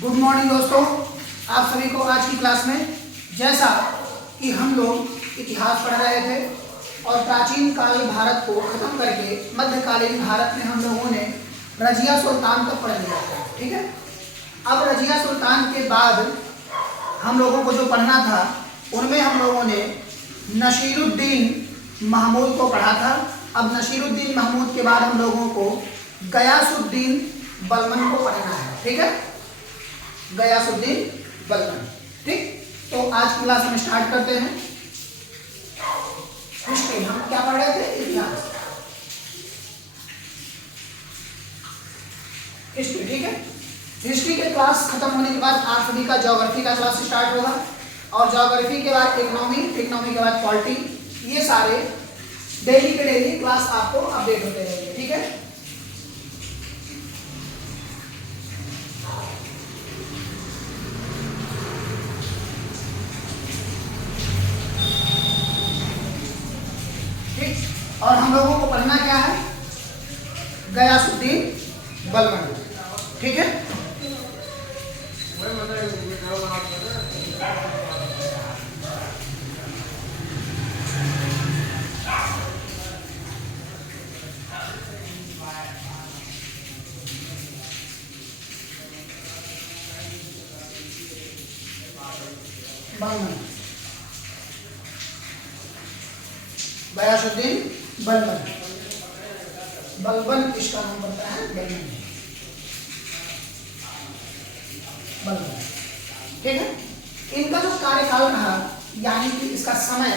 Good morning दोस्तों, आप सभी को आज की क्लास में जैसा कि हम लोग इतिहास पढ़ रहे थे और प्राचीन काल भारत को खत्म करके मध्यकालीन भारत में हम लोगों ने रजिया सुल्तान को पढ़ लिया था। ठीक है, अब रजिया सुल्तान के बाद हम लोगों को जो पढ़ना था उनमें हम लोगों ने नसीरुद्दीन महमूद को पढ़ा था। अब नसीरुद्दीन महमूद के बाद हम लोगों को गयासुद्दीन बलबन को पढ़ना है। ठीक है, गयासुद्दीन बलबन। ठीक, तो आज की क्लास में स्टार्ट करते हैं। हिस्ट्री हम क्या पढ़ रहे थे? इतिहास, हिस्ट्री। ठीक है, हिस्ट्री के क्लास खत्म होने के बाद आप सभी का ज्योग्राफी का क्लास स्टार्ट होगा और ज्योग्राफी के बाद इकोनॉमी, इकोनॉमी के बाद पॉलिटी। ये सारे डेली के डेली क्लास आपको अपडेट होते रहेंगे। ठीक है, और हम लोगों को पढ़ना क्या है? गयासुद्दीन बलबन। ठीक है, बलबन, गयासुद्दीन बलबन। बलबन इसका नाम पड़ता है, बलबन, बलबन। ठीक है, इनका जो कार्यकाल रहा यानी कि इसका समय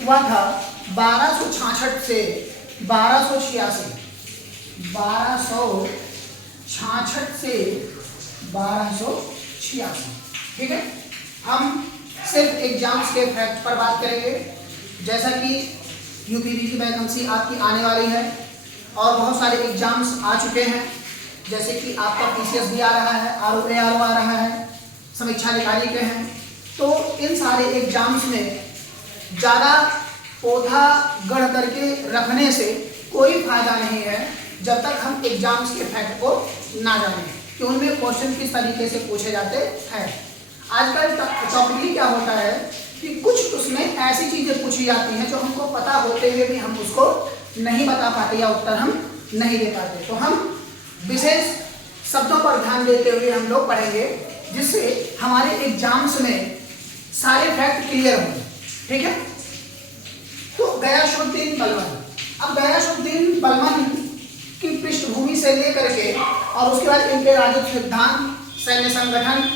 हुआ था 1266 से 1286, 1266 से 1286। ठीक है, हम सिर्फ एग्जाम्स के फैक्ट पर बात करेंगे, जैसा कि यूपीवी की वैकेंसी आपकी आने वाली है और बहुत सारे एग्जाम्स आ चुके हैं, जैसे कि आपका पीसीएस भी आ रहा है, आरओ आ रहा है, समीक्षा अधिकारी के हैं। तो इन सारे एग्जाम्स में ज़्यादा पौधा गढ़ करके रखने से कोई फायदा नहीं है जब तक हम एग्जाम्स के फैक्ट को ना जानें कि उनमें क्वेश्चन किस तरीके से पूछे जाते हैं। आजकल टॉपिक क्या होता है कि कुछ उसमें ऐसी चीज़ें पूछी जाती हैं जो हमको पता होते हुए भी हम उसको नहीं बता पाते या उत्तर हम नहीं दे पाते। तो हम विशेष शब्दों पर ध्यान देते हुए हम लोग पढ़ेंगे, जिससे हमारे एग्जाम्स में सारे फैक्ट क्लियर होंगे। ठीक है, तो गयासुद्दीन बलबन। अब गयासुद्दीन बलबन की पृष्ठभूमि से लेकर के और उसके बाद इनके राजनीतिक सिद्धांत, सैन्य संगठन,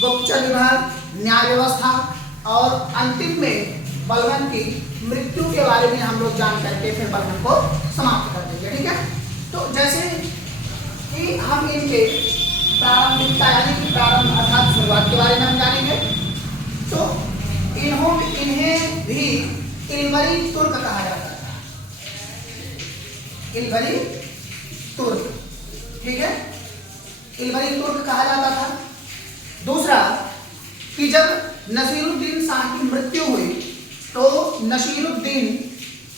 गुप्तचर विभाग, न्याय व्यवस्था और अंतिम में बलबन की मृत्यु के बारे में हम लोग जान करके फिर बलबन को समाप्त कर देंगे। ठीक है, तो जैसे कि हम इनके प्रारंभिकता यानी कि प्रारंभ अर्थात शुरुआत के बारे में हम जानेंगे, तो इन्हें भी इल्मरी तुर्क कहा जाता था, इल्मरी तुर्क। ठीक है, इल्मरी तुर्क कहा जाता था। दूसरा कि जब नसीरुद्दीन शाह की मृत्यु हुई तो नसीरुद्दीन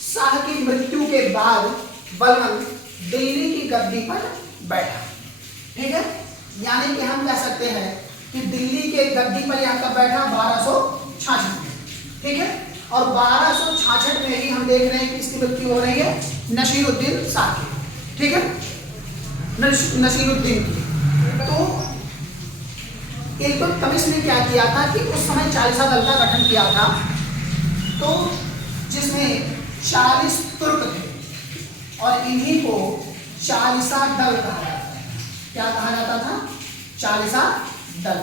शाह की मृत्यु के बाद बलबन दिल्ली की गद्दी पर बैठा। ठीक है, यानी कि हम कह सकते हैं कि दिल्ली के गद्दी पर यहाँ कब बैठा? 1266 में। ठीक है, और 1266 में ही हम देख रहे हैं कि इसकी मृत्यु हो रही है नसीरुद्दीन शाह की। ठीक है, नसीरुद्दीन की। तो इल्तुतमिश ने क्या किया था कि उस समय चालीसा दल का गठन किया था, तो जिसमें 40 तुर्क थे और इन्हीं को चालीसा दल कहा जाता है। क्या कहा जाता था? चालीसा दल।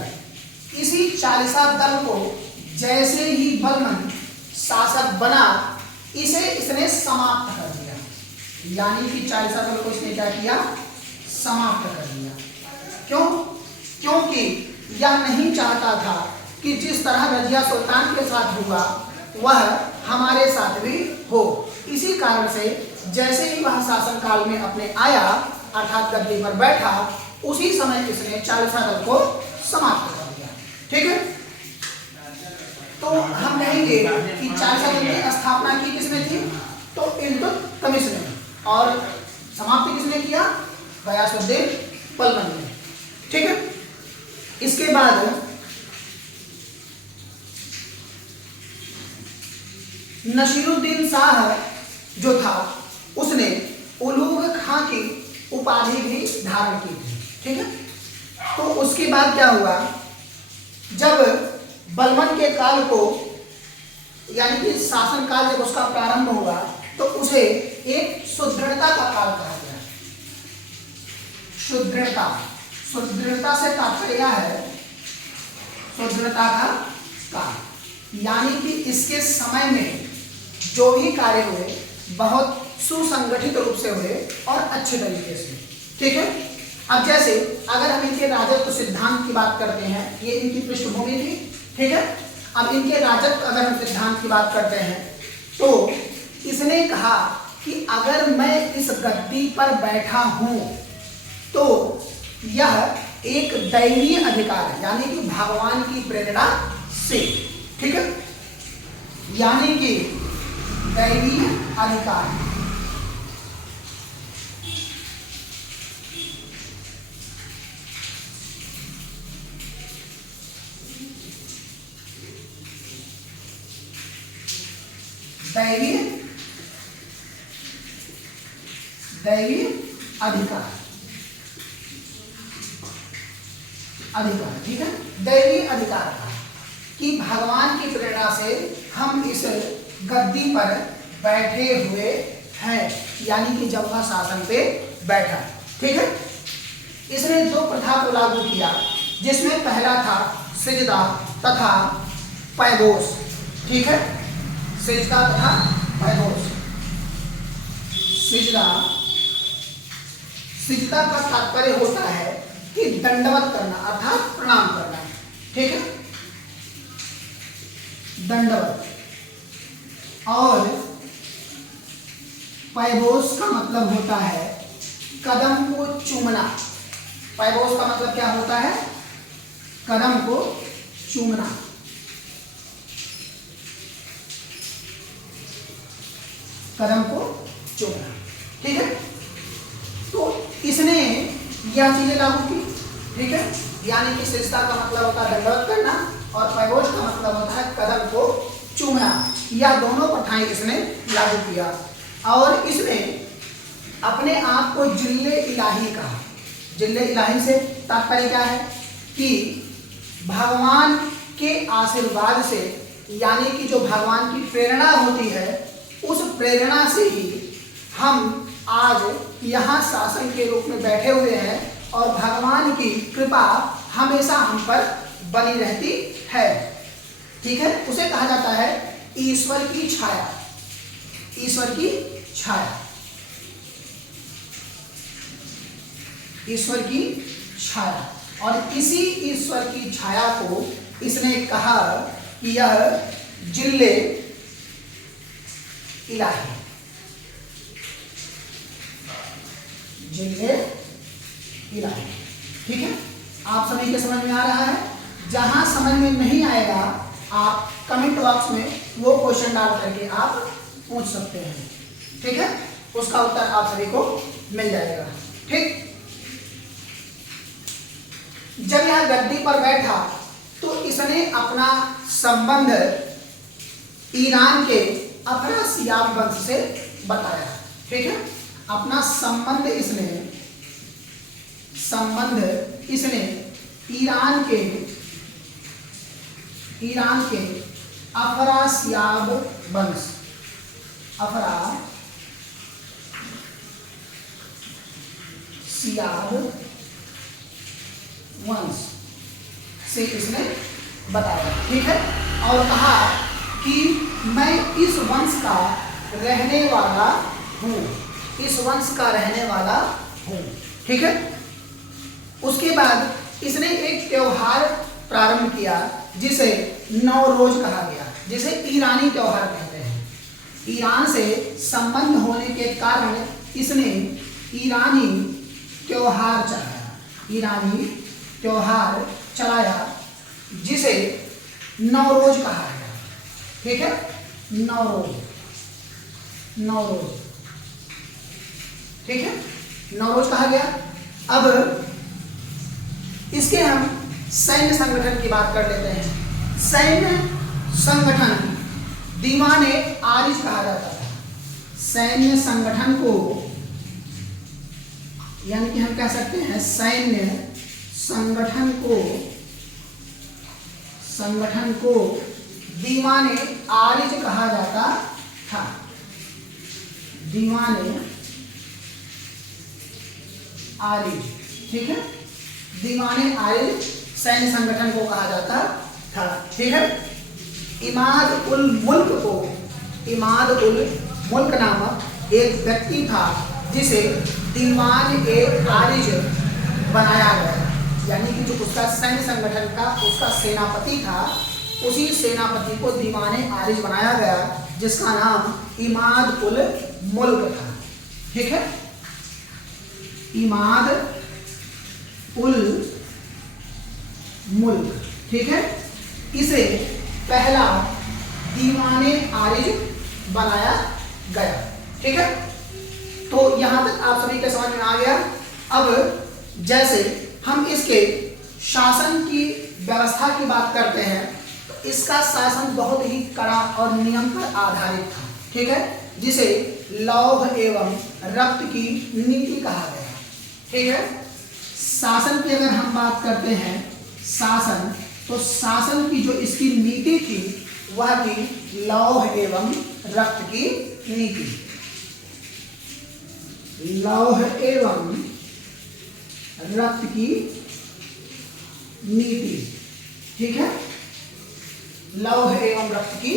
इसी चालीसा दल को जैसे ही बलबन शासक बना, इसने समाप्त कर दिया, यानी कि चालीसा दल को इसने क्या किया? समाप्त कर दिया। क्यों? क्योंकि यह नहीं चाहता था कि जिस तरह रजिया सुल्तान के साथ हुआ वह हमारे साथ भी हो। इसी कारण से जैसे ही वह शासन काल में अपने आया अर्थात गद्दी पर बैठा, उसी समय इसने चालीसा दल को समाप्त कर दिया। ठीक है, तो हम कहेंगे कि चालीसा दल की स्थापना की किसने थी? तो इल्तुतमिश ने, और समाप्ति किसने किया? गयासुद्दीन बलबन ने। ठीक है, इसके इसके बाद नसीरुद्दीन शाह जो था उसने उलूग खां की उपाधि भी धारण की थी। ठीक है, तो उसके बाद क्या हुआ, जब बलबन के काल को यानी कि शासन काल जब उसका प्रारंभ हुआ तो उसे एक सुदृढ़ता का काल कहा गया। सुदृढ़ता, सुदृढ़ता से तात्पर्य है सुदृढ़ता का काल, यानी कि इसके समय में जो भी कार्य हुए बहुत सुसंगठित रूप से हुए और अच्छे तरीके से। ठीक है, अब जैसे अगर हम इनके राजत्व सिद्धांत की बात करते हैं, ये इनकी पृष्ठभूमि थी। ठीक है, अब इनके राजत्व अगर हम सिद्धांत की बात करते हैं तो इसने कहा कि अगर मैं इस गद्दी पर बैठा हूं तो यह एक दैवीय अधिकार है, यानी कि भगवान की प्रेरणा से। ठीक है, यानी कि दैवीय अधिकार। दैवीय अधिकार, अधिकार। ठीक है, दैवीय अधिकार था कि भगवान की प्रेरणा से हम इस गद्दी पर बैठे हुए हैं, यानी कि जब वह शासन पे बैठा। ठीक है, इसने दो प्रथा को लागू किया, जिसमें पहला था सिजदा तथा पैबोस। ठीक है, सिजदा तथा पैबोस। सिजदा, सिजदा का तात्पर्य होता है कि दंडवत करना अर्थात प्रणाम करना। ठीक है, दंडवत। और पैबोस का मतलब होता है कदम को चूमना। पैबोस का मतलब क्या होता है, कदम को चूमना। कदम को चूमना। ठीक है, तो इसने यह चीजें लागू की। ठीक है, यानी कि सिजदा का मतलब होता है दंडवत करना और पैबोस का मतलब होता है कदम को चूमना। यह दोनों प्रथाएं इसने लागू किया और इसने अपने आप को जिल्ले इलाही कहा। जिल्ले इलाही से तात्पर्य क्या है कि भगवान के आशीर्वाद से, यानी कि जो भगवान की प्रेरणा होती है उस प्रेरणा से ही हम आज यहाँ शासन के रूप में बैठे हुए हैं और भगवान की कृपा हमेशा हम पर बनी रहती है। ठीक है, उसे कहा जाता है ईश्वर की छाया। ईश्वर की छाया, ईश्वर की छाया। और इसी ईश्वर की छाया को इसने कहा कि यह जिल्ले इलाही, जिल्ले इलाही। ठीक है, आप सभी के समझ में आ रहा है। जहां समझ में नहीं आएगा आप कमेंट बॉक्स में वो क्वेश्चन डाल करके आप पूछ सकते हैं। ठीक है, उसका उत्तर आप सभी को मिल जाएगा। ठीक, जब यह गद्दी पर बैठा तो इसने अपना संबंध ईरान के अफरासियाब वंश से बताया। ठीक है, अपना संबंध इसने ईरान के अफरासियाब वंश, अफरासियाब वंश से इसने बताया। ठीक है, और कहा कि मैं इस वंश का रहने वाला हूं, इस वंश का रहने वाला हूं। ठीक है, उसके बाद इसने एक त्योहार प्रारंभ किया जिसे नौरोज कहा गया, जिसे ईरानी त्योहार कहते हैं। ईरान से संबंध होने के कारण इसने ईरानी त्योहार चलाया, ईरानी त्योहार चलाया जिसे नौरोज कहा गया। ठीक है, नौरोज, नौरोज। ठीक है, नौरोज कहा गया। अब इसके हम सैन्य संगठन की बात कर लेते हैं। सैन्य संगठन दीवाने आरिज कहा जाता था। सैन्य संगठन को यानी कि हम कह सकते हैं सैन्य संगठन को दीवाने आरिज कहा जाता था। दीवाने आरिज, ठीक है, दीवाने आरिज सैन्य संगठन को कहा जाता था, ठीक है। इमाद उल मुल्क नामक एक व्यक्ति था जिसे दीवान ए आरिज बनाया गया, यानी कि जो उसका सैन्य संगठन का उसका सेनापति था, उसी सेनापति को दीवाने आरिज बनाया गया, जिसका नाम इमाद उल मुल्क था, ठीक है। इमाद उल मुल्क, ठीक है, इसे पहला दीवाने आरिज बनाया गया, ठीक है। तो यहां तक आप सभी के समझ में आ गया। अब जैसे हम इसके शासन की व्यवस्था की बात करते हैं, तो इसका शासन बहुत ही कड़ा और नियम पर आधारित था, ठीक है, जिसे लौह एवं रक्त की नीति कहा गया, ठीक है। शासन की अगर हम बात करते हैं, शासन, तो शासन की जो इसकी नीति थी वह थी लौह एवं रक्त की नीति। लौह एवं रक्त की नीति, ठीक है, लौह एवं रक्त की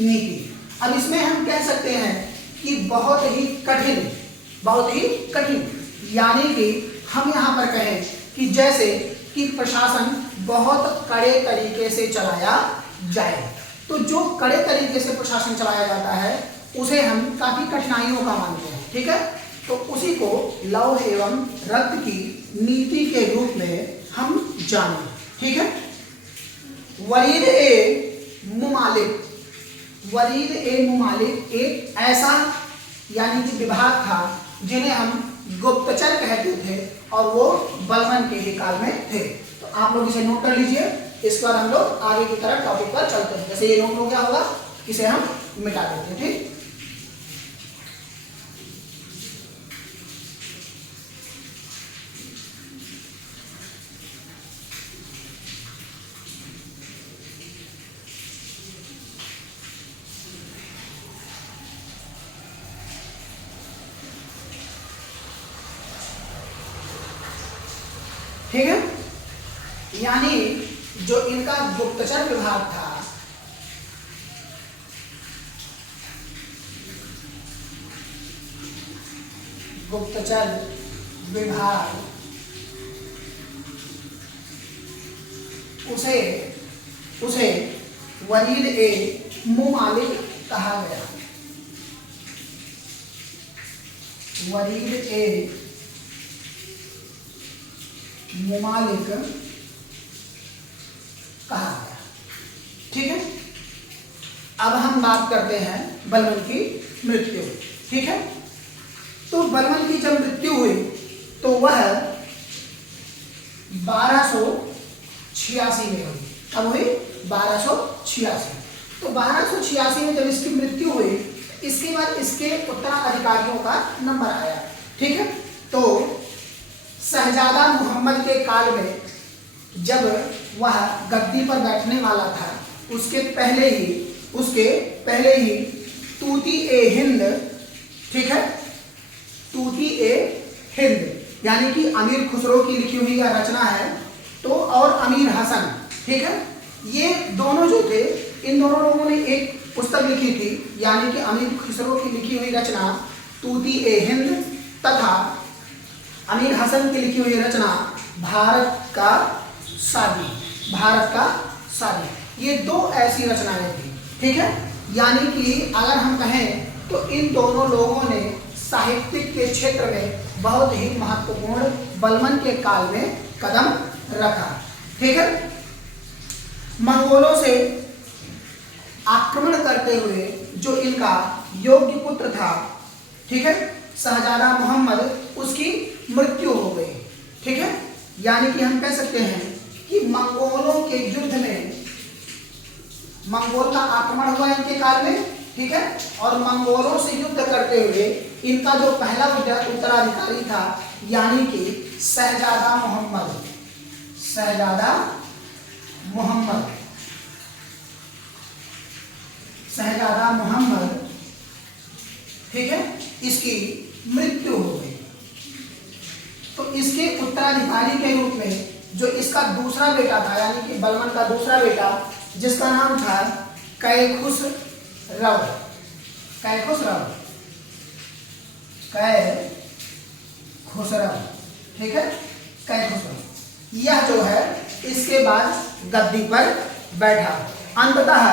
नीति। अब इसमें हम कह सकते हैं कि बहुत ही कठिन, यानी कि हम यहाँ पर कहें कि जैसे कि प्रशासन बहुत कड़े तरीके से चलाया जाए, तो जो कड़े तरीके से प्रशासन चलाया जाता है उसे हम काफी कठिनाइयों का मानते हैं, ठीक है। तो उसी को लौह एवं रक्त की नीति के रूप में हम जाने, ठीक है। वरीद ए मुमालिक एक ऐसा यानी कि विभाग था जिन्हें हम गुप्तचर कहते थे, और वो बलबन के ही काल में थे। तो आप लोग इसे नोट कर लीजिए। इस बार हम लोग आगे की तरफ टॉपिक पर चलते हैं। जैसे ये नोट हो गया होगा, इसे हम मिटा देते हैं, ठीक। ठीक है, यानी जो इनका गुप्तचर विभाग था, गुप्तचर विभाग, उसे वरीद ए मुमालिक कहा गया। वरीद ए मुमालिक कहा गया, ठीक है। अब हम बात करते हैं बलबन की मृत्यु, ठीक है। तो बलबन की जब मृत्यु हुई तो वह 1286 में हुई। अब हुई 1286। तो 1286 में जब इसकी मृत्यु हुई, इसके बाद इसके उत्तराधिकारियों का नंबर आया, ठीक है। तो शहजादा मोहम्मद के काल में जब वह गद्दी पर बैठने वाला था, उसके पहले ही तूती ए हिंद, ठीक है, तूती ए हिंद यानी कि अमीर खुसरो की लिखी हुई यह रचना है, तो और अमीर हसन, ठीक है, ये दोनों जो थे, इन दोनों लोगों ने एक पुस्तक लिखी थी, यानी कि अमीर खुसरो की लिखी हुई रचना तूती ए हिंद तथा अमीर हसन की लिखी हुई रचना भारत का शादी। ये दो ऐसी रचनाएं थी, ठीक है। यानी कि अगर हम कहें तो इन दोनों लोगों ने साहित्यिक के क्षेत्र में बहुत ही महत्वपूर्ण बलबन के काल में कदम रखा, ठीक है। मंगोलों से आक्रमण करते हुए जो इनका योग्य पुत्र था, ठीक है, शहजादा मोहम्मद, उसकी मृत्यु हो गई, ठीक है। यानी कि हम कह सकते हैं कि मंगोलों के युद्ध में मंगोल का आक्रमण हुआ इनके काल में, ठीक है, और मंगोलों से युद्ध करते हुए इनका जो पहला उत्तराधिकारी था यानी कि शहजादा मोहम्मद, शहजादा मोहम्मद, शहजादा मोहम्मद, ठीक है, इसकी मृत्यु हो गई। तो इसके उत्तराधिकारी के रूप में जो इसका दूसरा बेटा था यानी कि बलबन का दूसरा बेटा जिसका नाम था कैखुसरव, कैखुसरव, कैखुसरव, ठीक है, कैखुसरव, यह जो है इसके बाद गद्दी पर बैठा। अंततः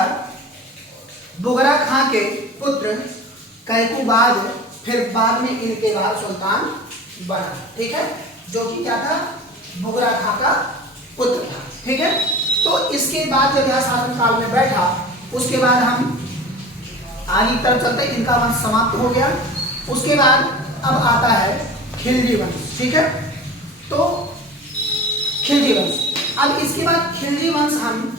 बुगरा खां के पुत्र कैकुबाद फिर बाद में इनके बाद सुल्तान बना, ठीक है, जो कि क्या था, बुगरा खां का पुत्र था, ठीक है। तो इसके बाद जब यह शासन काल में बैठा उसके बाद हम आगे की तरफ चलते, इनका वंश समाप्त हो गया। उसके बाद अब आता है खिलजी वंश, ठीक है। तो खिलजी वंश, अब इसके बाद खिलजी वंश हम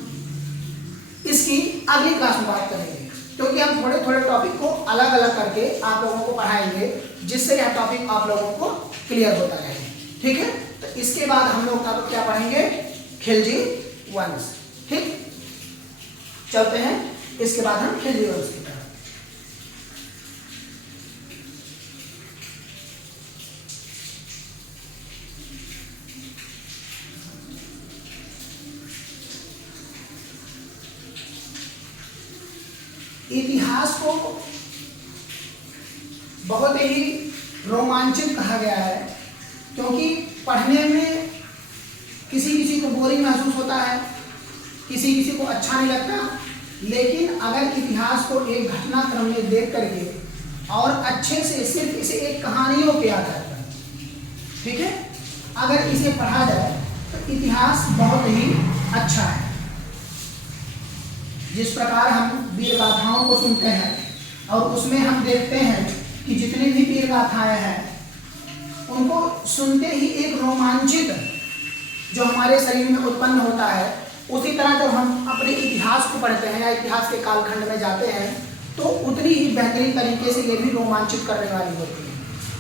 इसकी अगली क्लास में बात करेंगे, क्योंकि हम थोड़े थोड़े टॉपिक को अलग अलग करके आप लोगों को पढ़ाएंगे जिससे यह टॉपिक आप लोगों को क्लियर होता रहेगा, ठीक है। तो इसके बाद हम लोग अब क्या पढ़ेंगे, खिलजी वंश, ठीक। चलते हैं इसके बाद हम खिलजी वंश की तरफ। इतिहास को बहुत ही रोमांचित कहा गया है, क्योंकि पढ़ने में किसी किसी को बोरिंग महसूस होता है, किसी किसी को अच्छा नहीं लगता, लेकिन अगर इतिहास को एक घटनाक्रम में देख करके और अच्छे से सिर्फ इसे एक कहानियों के आधार पर, ठीक है, अगर इसे पढ़ा जाए तो इतिहास बहुत ही अच्छा है। जिस प्रकार हम वीर गाथाओं को सुनते हैं और उसमें हम देखते हैं कि जितनी भी वीर गाथाएं हैं उनको सुनते ही एक रोमांचित जो हमारे शरीर में उत्पन्न होता है, उसी तरह जब हम अपने इतिहास को पढ़ते हैं या इतिहास के कालखंड में जाते हैं तो उतनी ही बेहतरीन तरीके से ये भी रोमांचित करने वाली होती है,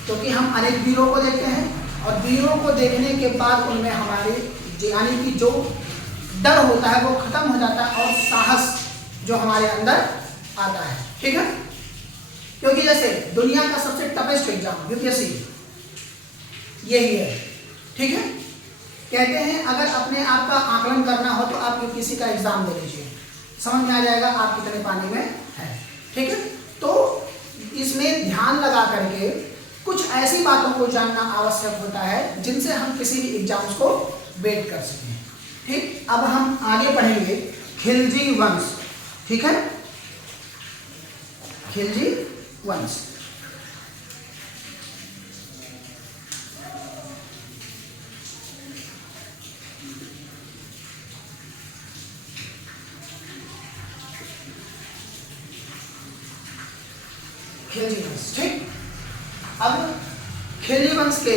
क्योंकि हम अनेक वीरों को देखते हैं और वीरों को देखने के बाद उनमें हमारे यानी कि जो डर होता है वो खत्म हो जाता है और साहस जो हमारे अंदर आता है, ठीक है। क्योंकि जैसे दुनिया का सबसे टफेस्ट एग्जाम यूपीएससी यही है, ठीक है। कहते हैं अगर अपने आप का आकलन करना हो तो आप यूपीएससी का एग्जाम दे लीजिए, समझ में आ जाएगा आप कितने पानी में है, ठीक है। तो इसमें ध्यान लगा करके कुछ ऐसी बातों को जानना आवश्यक होता है जिनसे हम किसी भी एग्जाम्स को बेट कर सकें, ठीक। अब हम आगे पढ़ेंगे खिलजी वंश, ठीक है, खिलजी वंश। खिलजी वंश, ठीक। अब खिलजी वंश के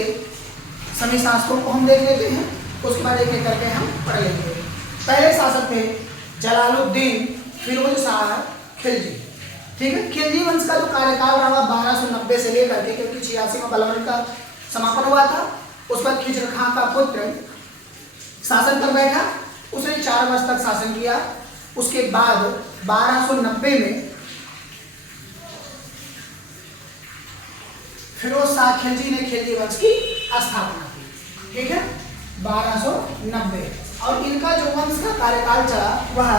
सभी शासकों को हम देख लेते हैं, उसके बाद एक एक करके हम पढ़ लेंगे। पहले शासक थे जलालुद्दीन फिरोज शाह खिलजी, ठीक है। खिलजी वंश का जो कार्यकाल रहा 1290 से लेकर के, क्योंकि 86 में बलबन का समापन हुआ था, उस पर खिजर खां का पुत्र शासन पर बैठा, उसने 4 वर्ष तक शासन किया। उसके बाद 1290 में फिरोज शाह खिलजी ने खिलजी वंश की स्थापना की, ठीक है, 1290। और इनका जो वंश का कार्यकाल चला वह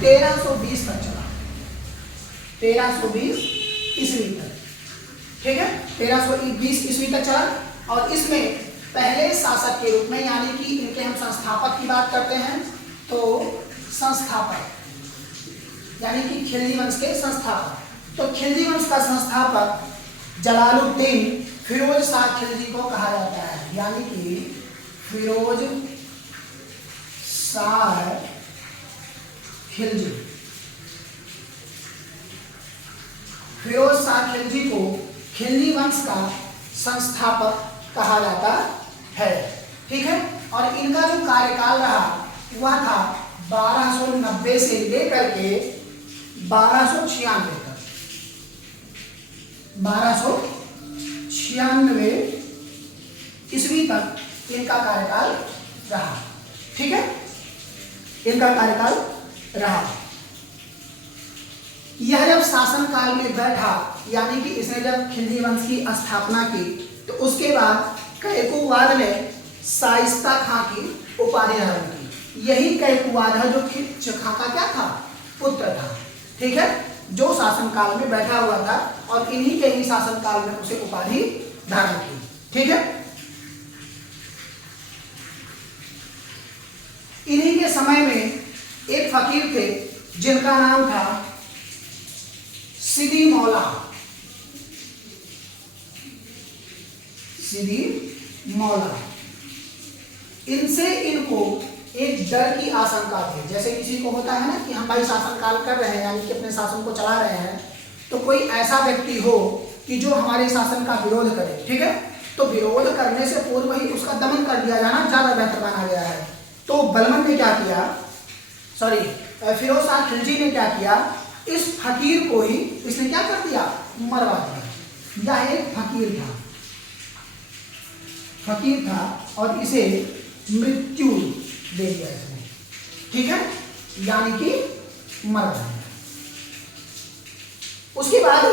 1320 तक चला, 1320 ईस्वी तक, ठीक है, 1320 ईस्वी तक चला। और इसमें पहले शासक के रूप में यानी कि इनके हम संस्थापक की बात करते हैं तो संस्थापक यानी कि खिलजी वंश के संस्थापक, तो खिलजी वंश का संस्थापक जलालुद्दीन फिरोज शाह खिलजी को कहा जाता है, यानी कि फिरोज शाह खिलजी। फिरोज शाह खिलजी को खिलजी वंश का संस्थापक कहा जाता है, ठीक है। और इनका जो कार्यकाल रहा वह था 1290 से लेकर के 1296 तक। 1296 ईस्वी तक इनका कार्यकाल रहा। ठीक है, इनका कार्यकाल रहा। यह जब शासन काल में बैठा, यानी कि इसने जब खिलजी वंश की स्थापना की, तो उसके बाद कैकुवाद ने शाइस्ता खां की उपाधि धारण की। यही कैकुवाद है जो खिलजी खां का क्या था, पुत्र था। ठीक है, जो शासन काल में बैठा हुआ था और इन्हीं के ही शासन काल में उसे उपाधि धारण की। ठीक है, इन्हीं के समय में एक फकीर थे जिनका नाम था सिदी मौला। सिदी मौला। इनसे इनको एक डर की आशंका थी। जैसे किसी को होता है ना कि हम भाई शासन काल कर रहे हैं, यानी कि अपने शासन को चला रहे हैं, तो कोई ऐसा व्यक्ति हो कि जो हमारे शासन का विरोध करे। ठीक है, तो विरोध करने से पूर्व ही उसका दमन कर दिया जाना ज्यादा बेहतर माना गया है। तो बलबन ने क्या किया, फिरोज शाह खिलजी ने क्या किया, इस फकीर को ही इसने क्या कर दिया, मरवा दिया। यह एक फकीर था और इसे मृत्यु दे दिया इसने। ठीक है, यानी कि मर गया। उसके बाद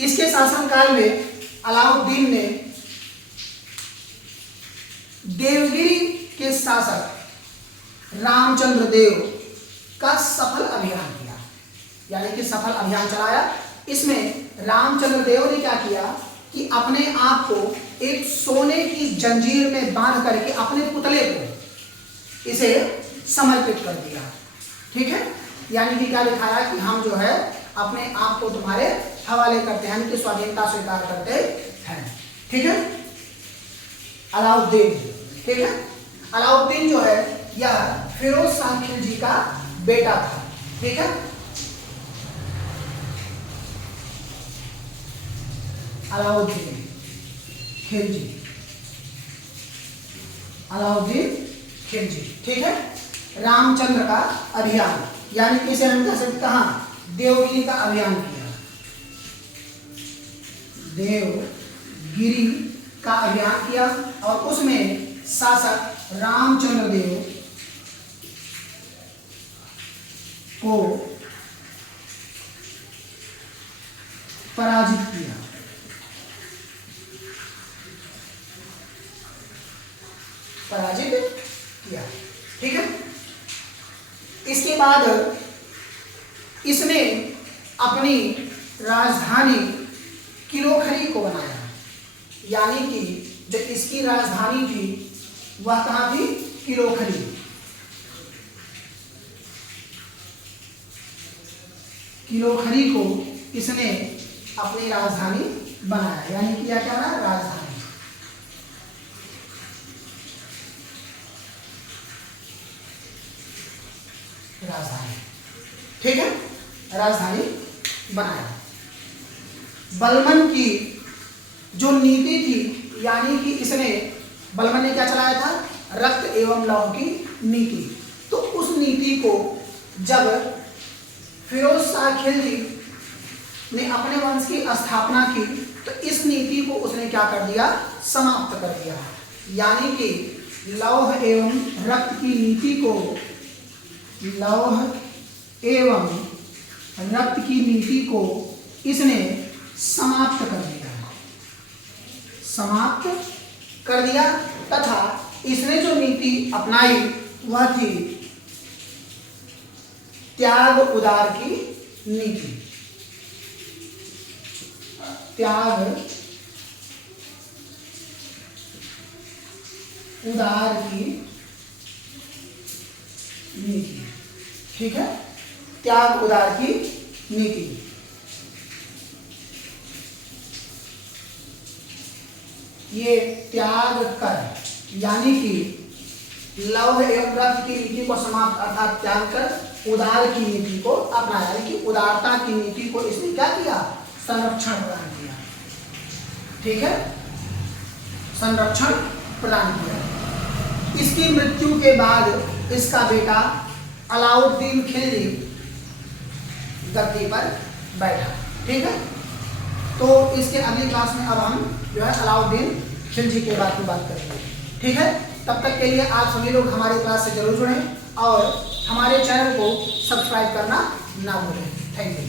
इसके शासनकाल में अलाउद्दीन ने देवगिरी के शासक रामचंद्र देव का सफल अभियान किया, यानी कि सफल अभियान चलाया। इसमें रामचंद्र देव ने क्या किया कि अपने आप को एक सोने की जंजीर में बांध करके अपने पुतले को इसे समर्पित कर दिया। ठीक है, यानी कि क्या दिखाया कि हम जो है अपने आप को तुम्हारे हवाले करते हैं, यानी कि स्वाधीनता स्वीकार करते हैं। ठीक है, अलाउद्दीन। ठीक है, अलाउद्दीन जो है यह फिरोज शाह खिलजी का बेटा था। ठीक है, अलाउद्दीन खिलजी। ठीक है, रामचंद्र का अभियान, यानी कि इसे हम कह सकते कहां, देवगिरी का अभियान किया। देवगिरी का अभियान किया और उसमें शासक रामचंद्र देव को पराजित किया। ठीक है, इसके बाद इसने अपनी राजधानी किलोखरी को बनाया, यानी कि जो इसकी राजधानी थी वह कहाँ थी, किलोखरी। किलोखरी को इसने अपनी राजधानी बनाया, यानी कि क्या बना, राजधानी। ठीक है, राजधानी बनाया। बलबन की जो नीति थी, यानी कि इसने, बलबन ने क्या चलाया था, रक्त एवं लौह की नीति। तो उस नीति को जब फिरोज शाह खिलजी ने अपने वंश की स्थापना की, तो इस नीति को उसने क्या कर दिया, समाप्त कर दिया। यानी कि लौह एवं रक्त की नीति को, लौह एवं रक्त की नीति को इसने समाप्त कर दिया तथा इसने जो नीति अपनाई वह थी त्याग उदार की नीति। त्याग उदार की नीति। ठीक है, त्याग उदार की नीति। ये त्याग कर, यानी कि लौह एवं रक्त की नीति को समाप्त अर्थात त्याग कर उदार की नीति को अपनाया, यानी कि उदारता की नीति को इसने क्या किया, संरक्षण प्रदान किया। ठीक है, संरक्षण प्रदान किया। इसकी मृत्यु के बाद इसका बेटा अलाउद्दीन खिलजी गद्दी पर बैठा। ठीक है, तो इसके अगली क्लास में अब हम जो है अलाउद्दीन खिलजी के बारे में बात करेंगे। ठीक है, तब तक के लिए आप सभी लोग हमारी क्लास से जरूर जुड़ें और हमारे चैनल को सब्सक्राइब करना ना भूलें। Thank you.